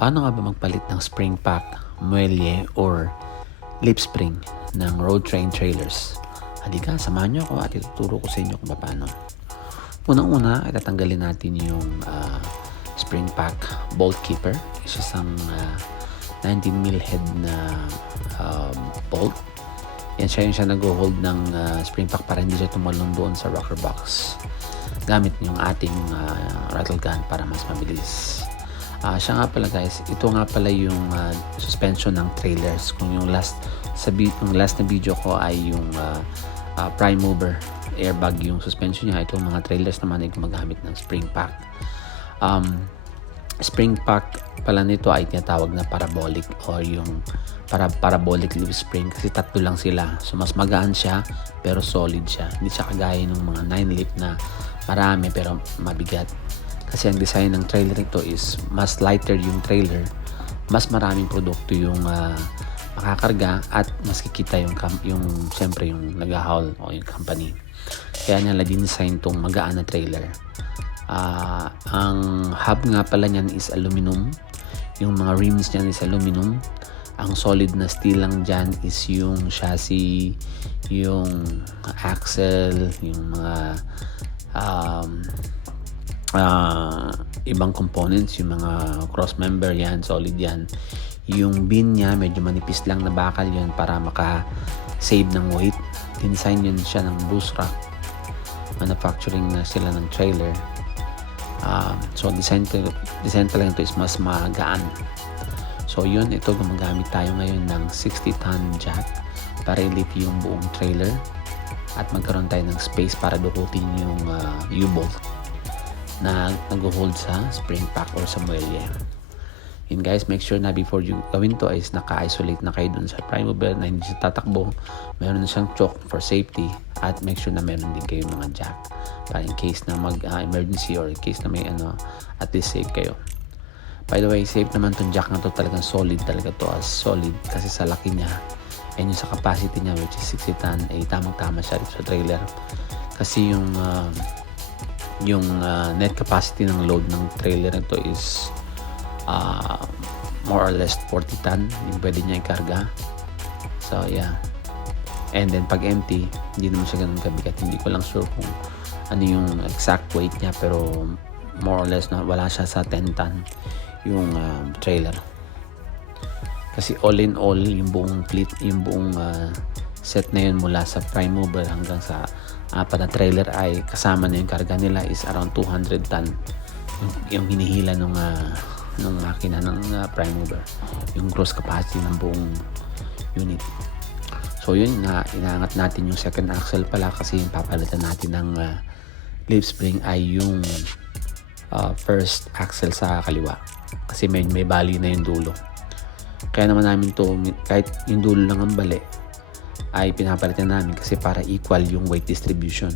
Paano nga ba magpalit ng spring pack, muelle, or lip spring ng road train trailers? Halika, samahan niyo ako at ituturo ko sa inyo kung paano. Unang-una, itatanggalin natin yung spring pack bolt keeper. Isang 19mm head na bolt. Yan siya nag-hold ng spring pack para hindi siya tumalon doon sa rocker box. Gamit yung ating rattle gun para mas mabilis. Siya nga pala guys, ito nga pala yung suspension ng trailers. Kung yung last na video ko ay yung prime mover airbag yung suspension niya, itong mga trailers naman ay gumagamit ng spring pack. Spring pack pala nito ay tinatawag na parabolic o yung parabolic leaf spring kasi tatlo lang sila. So mas magaan siya pero solid siya. Hindi siya kagaya ng mga 9-lip na marami pero mabigat. Kasi ang design ng trailer nito is mas lighter yung trailer, mas maraming produkto yung makakarga at mas kikita yung siyempre yung nag-haul o yung company. Kaya nila din-design tong magaan na trailer. Ang hub nga pala niyan is aluminum. Yung mga rims niyan is aluminum. Ang solid na steel lang dyan is yung chassis, yung axle, yung mga ibang components, yung mga cross member yan, solid yan. Yung bin niya medyo manipis lang na bakal yun para maka-save ng weight. Design yun siya ng Bruce Rock. Manufacturing na sila ng trailer. So design talaga ito is mas magaan. So yun, ito gumagamit tayo ngayon ng 60-ton jack para i-lift yung buong trailer at magkaroon tayo ng space para dukutin yung U-bolt na nag-hold sa spring pack or sa muelle. Yun guys, make sure na before you gawin to is naka-isolate na kayo dun sa prime mover na hindi siya tatakbo. Meron na siyang choke for safety at make sure na meron din kayo mga jack para in case na mag-emergency or in case na may at least safe kayo. By the way, safe naman tong jack na to, talagang solid talaga to, as solid kasi sa laki niya and yung sa capacity niya which is 60 ton ay tamang-tama siya sa trailer kasi yung net capacity ng load ng trailer nito is more or less 40 ton yung pwede niya ikarga. So yeah, and then pag empty hindi naman siya ganun kabigat. Hindi ko lang sure kung ano yung exact weight niya pero more or less na wala siya sa 10 ton yung trailer kasi all in all yung buong fleet, yung buong set na yun mula sa prime mover hanggang sa apat na trailer ay kasama na yung karga nila is around 200 ton yung hinihila nung makina ng prime mover, yung gross capacity ng buong unit. So yun, inaangat natin yung second axle pala kasi yung papalitan natin ng leaf spring ay yung first axle sa kaliwa kasi may bali na yung dulo. Kaya naman namin to, kahit yung dulo lang ang bali ay pinapalitan namin kasi para equal yung weight distribution.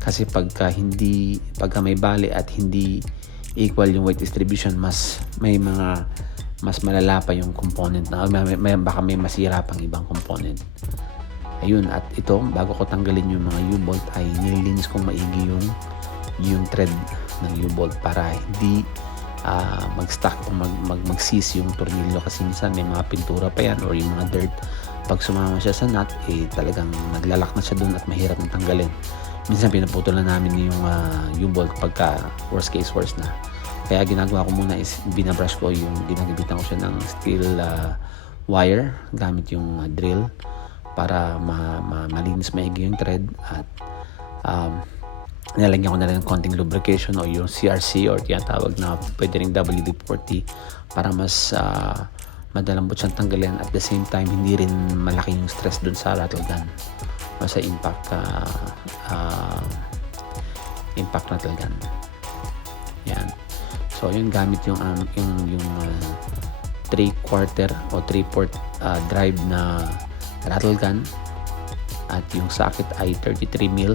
Kasi pagka may bali at hindi equal yung weight distribution, mas malala pa yung component na baka may masira pang ibang component. Ayun, at ito bago ko tanggalin yung mga U-bolt ay nililinis kong maigi yung thread ng U-bolt para hindi mag-stuck o mag-seize yung tornilyo kasi minsan may mga pintura pa yan or yung mga dirt. Pag sumama siya sa nut talagang naglalak na siya dun at mahirap na tanggalin. Minsan pinaputol na namin yung U-bolt pagka worst case worst na. Kaya ginagawa ko muna is binabrush ko yung ginagabitan ko siya ng steel wire gamit yung drill para malinis maigi yung thread at nilalagyan ko na rin ng konting lubrication o yung CRC or tinatawag na pwede rin WD-40 para mas madalambot siyang tanggalin at the same time hindi rin malaki yung stress dun sa rattle gun o sa impact rattle gun. Yan. So yun, gamit yung 3/4 o 3/4 drive na rattle gun at yung socket ay 33mm.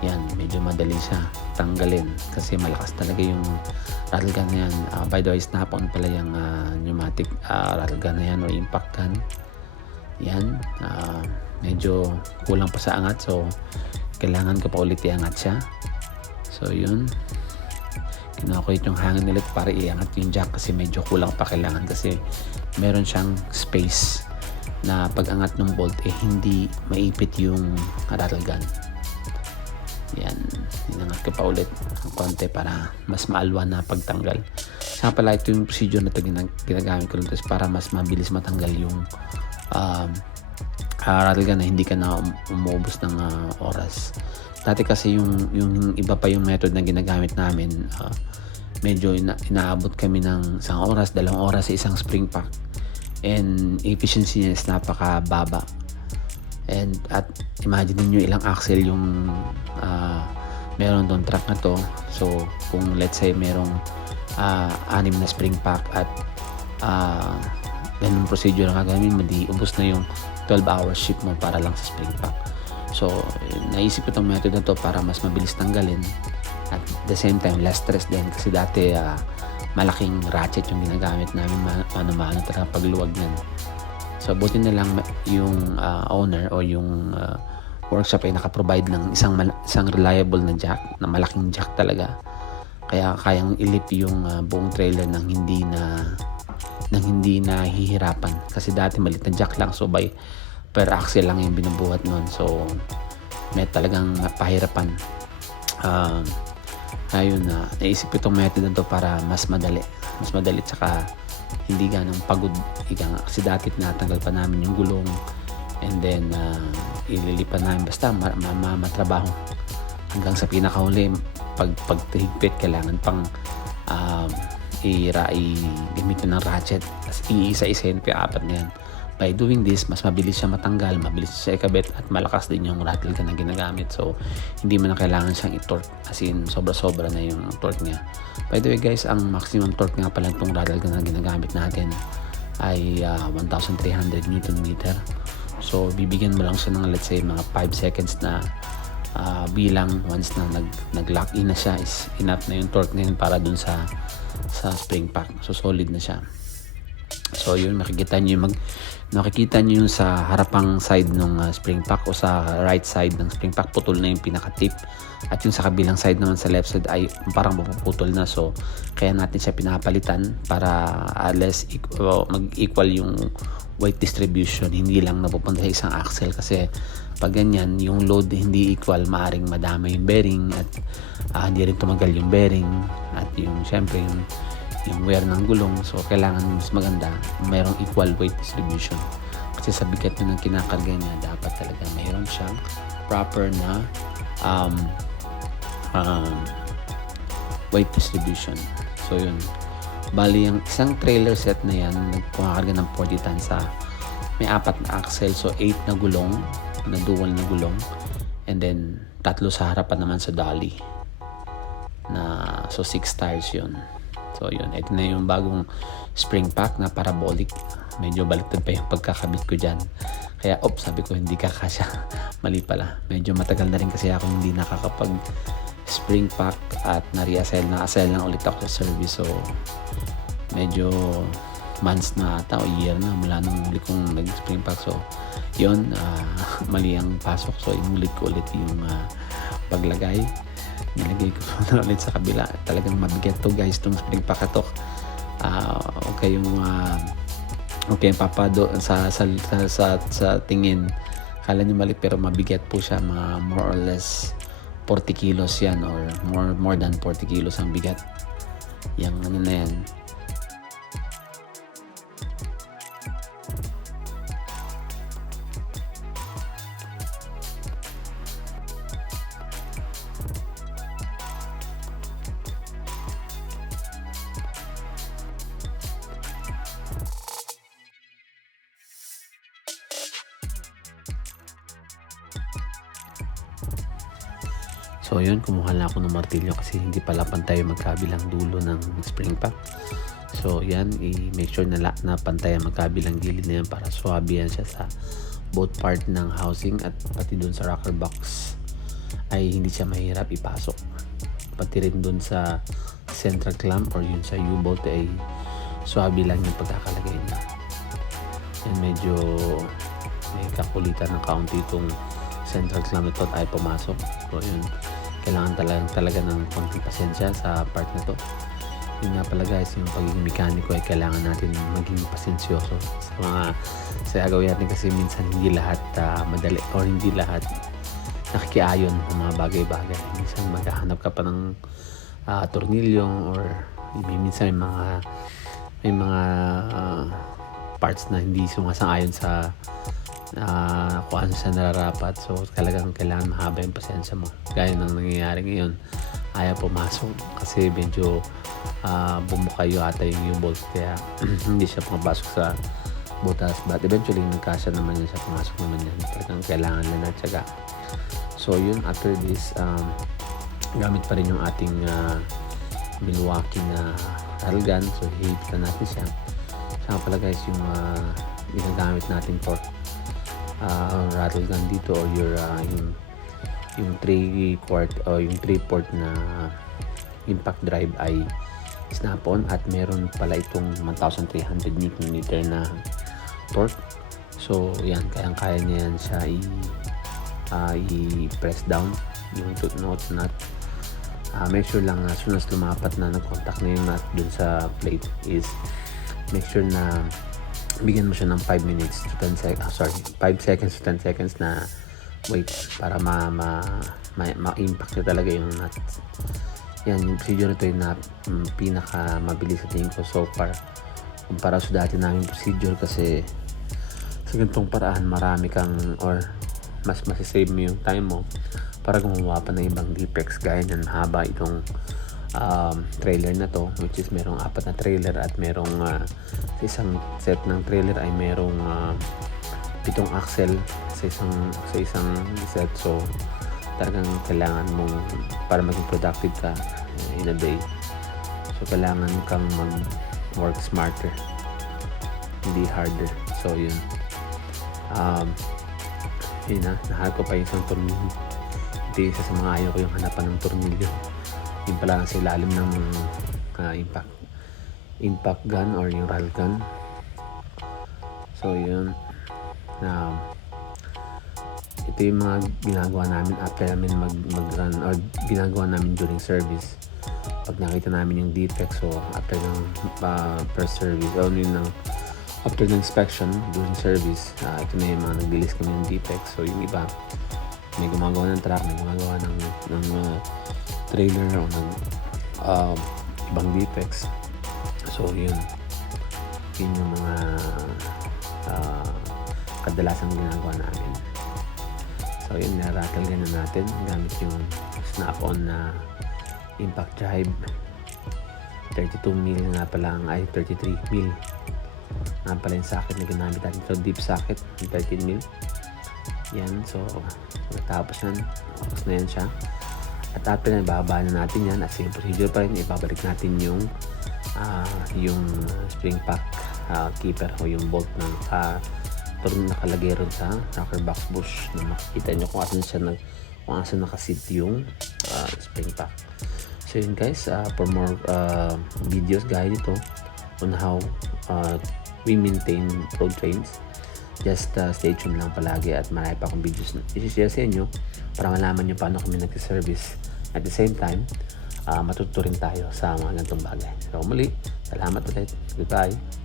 Yan, medyo madali siya tanggalin kasi malakas talaga yung rattle gun na yan. By the way, snap-on pala yung pneumatic rattle gun na yan o impact gun. Yan, medyo kulang pa sa angat so kailangan ko pa ulit iangat siya. So yun, Kino-create yung hangin ulit para iangat yung jack kasi medyo kulang pa, kailangan kasi meron siyang space na pag-angat ng bolt hindi maipit yung rattle gun. Yan, inangat ko pa ulit ng konti para mas maalwan na pagtanggal. Saka pala ito yung procedure na ginagamit ko lang para mas mabilis matanggal yung rattle gun na hindi ka na umuubos ng oras. Dati kasi yung iba pa yung method na ginagamit namin, medyo inaabot kami ng 1 oras, 2 oras sa isang spring pack, and efficiency niya is napakababa. At imagine niyo ilang axle yung meron doon truck na to. So kung let's say merong 6 na spring pack at ganun procedure na gagawin mo, di ubos na yung 12 hours shift mo para lang sa spring pack. So naisip ko itong method na to para mas mabilis tanggalin at the same time less stress din, kasi dati malaking ratchet yung ginagamit namin, mano-mano talaga pagluwag niyan. So buti na lang yung owner o yung workshop ay naka-provide ng isang reliable na jack, na malaking jack talaga, kaya kayang ilip yung buong trailer nang hindi na hihirapan, kasi dati maliit na jack lang, so per axle lang yung binubuhat nun, so may talagang pahirapan. Ayun na, naisip ko itong method na to para mas madali tsaka hindi ganong pagod kasi dati tinatanggal pa namin yung gulong and then ililipan namin, basta matrabaho hanggang sa pinakahuli. Pag higpit, kailangan pang gamitin ng ratchet, iisa-isahin pa yung 4 na yan. By doing this, mas mabilis siya matanggal, mabilis siya ikabit, at malakas din yung rattle gun na ginagamit. So, hindi mo na kailangan siyang i-torque. As in, sobra-sobra na yung torque niya. By the way guys, ang maximum torque nga pala itong rattle gun na ginagamit natin ay 1,300 Nm. So, bibigyan mo lang siya ng let's say mga 5 seconds na bilang. Once na nag-lock in na siya, is enough na yung torque na yun para dun sa spring pack. So, solid na siya. So, yun, makikita nyo yung sa harapang side ng spring pack o sa right side ng spring pack, putol na yung pinaka-tip, at yung sa kabilang side naman, sa left side, ay parang mapuputol na. So kaya natin siya pinapalitan para mag-equal yung weight distribution, hindi lang napupunta sa isang axle, kasi pag ganyan yung load hindi equal, maaring madama yung bearing at hindi rin tumagal yung bearing, at yung syempre yung wear ng gulong. So kailangan mas maganda mayroong equal weight distribution, kasi sa bigat na ng kinakarga niya, dapat talaga mayroon siyang proper na weight distribution. So yun, bali yung isang trailer set na yan nagkumakarga ng 40 tons may 4 na axle, so 8 na gulong, na dual na gulong, and then 3 sa harapan naman sa dolly so 6 tires yun. So yun, ito na yung bagong spring pack na parabolic. Medyo baliktad pa yung pagkakabit ko dyan, kaya sabi ko hindi kakasya. Mali pala, medyo matagal na rin kasi ako hindi nakakapag spring pack at na-reassign lang ulit ako sa service. So medyo months na ata o year na mula nung huli kong nag-spring pack. So yun, mali ang pasok, so inulit ko ulit yung paglagay. Nilagay ko na ulit sa kabila. Talagang mabigat to guys, itong spring pack ito. Okay papado sa tingin, kala nyo mali, pero mabigat po siya. More or less 40 kilos yan, or more than 40 kilos ang bigat. Yung ano na yan. So yun, kumuha lang ako ng martilyo kasi hindi pala pantay magkabilang dulo ng spring pack. So yan, i-make sure na pantay ang magkabilang gilid na yan para swabe yan siya sa both part ng housing, at pati dun sa rocker box ay hindi siya mahirap ipasok. Pati rin dun sa central clamp or yun sa U-bolt ay swabe lang yung pagkakalagay na. Yan, medyo may kakulitan ng kaunti itong central clamp ito at ay pumasok. So yun, kailangan talaga ng konting pasensya sa part na 'to. Yun nga pala guys, yung pagiging mekaniko ay kailangan natin maging pasensyoso sa gagawin natin kasi minsan hindi lahat madali or hindi lahat nakikiayon ng mga bagay-bagay. Minsan maghahanap ka pa ng tornilyo or minsan may mga parts na hindi sumasang-ayon sa kung ano sa nararapat. So talagang kailangan mahaba yung pasensya mo. Gaya ng nangyayari ngayon, ayaw pumasok kasi medyo bumukayo ata yung bolt kaya hindi siya pumapasok sa butas, but eventually nagkasya naman yan siya, pumasok naman yan. Talagang kailangan lang na tiyaga. So yun, after this gamit pa rin yung ating Milwaukee na railgun. So hihipitan natin siya. Saka pala guys, yung ginagamit natin torque rattle gun dito or yung 3/4 o yung 3/4 na impact drive ay snap-on at meron pala itong 1,300 Nm na torque. So yan, kaya niya yan siya i-press down yung nut. Make sure lang as soon as lumapat na nag-contact na yung nut dun sa plate is make sure na bigyan mo siya ng 5 seconds to 10 seconds na wait para ma-impact na talaga yung nut. Yan, yung procedure na ito yung pinaka mabilis sa tingin ko so far kumpara sa dati naming procedure kasi sa ganitong paraan marami kang or mas masisave mo yung time mo para gumawa pa ng ibang defects. Gaya nyan, mahaba itong trailer na to, which is merong 4 na trailer at merong sa isang set ng trailer ay merong 7 axle sa isang set. So talagang kailangan mong para maging productive ka in a day, so kailangan kang mag-work smarter, hindi harder. So yun, yun nahal ko pa yung isang tornilyo. Ito isa sa mga ayaw ko, yung hanapan ng tornilyo. Yun pala sa ilalim ng impact gun or yung rail gun. So yun, ito yung mga ginagawa namin after namin mag-run or ginagawa namin during service. Pag nakita namin yung defect, so after ng first service o after ng inspection during service, ito na yung mga nag-release kami ng defect. So yung iba may gumagawa ng truck, may gumagawa ng trailer o ng ibang defects. So yun yung mga kadalasang ginagawa namin. So yun, narattle ganun natin gamit yung snap-on na impact drive. 32 mil nga pala ay 33 mil nga pala yung socket na ginamit natin. So deep socket 13 mil yan. So natapos yan, tapos na yan siya. At after na, bababa na natin yan at same procedure pa rin, ibabalik natin yung spring pack keeper o yung bolt ng nakalagay ron sa rocker box bush na makikita nyo kung asan nakasit yung spring pack. So yun guys, for more videos gaya nito on how we maintain road trains, just stay tuned lang palagi at marami pa akong videos na i-share sa inyo para malaman nyo paano kami nag-service. At the same time, matuto rin tayo sa mga ganitong bagay. So muli, salamat ulit. Goodbye.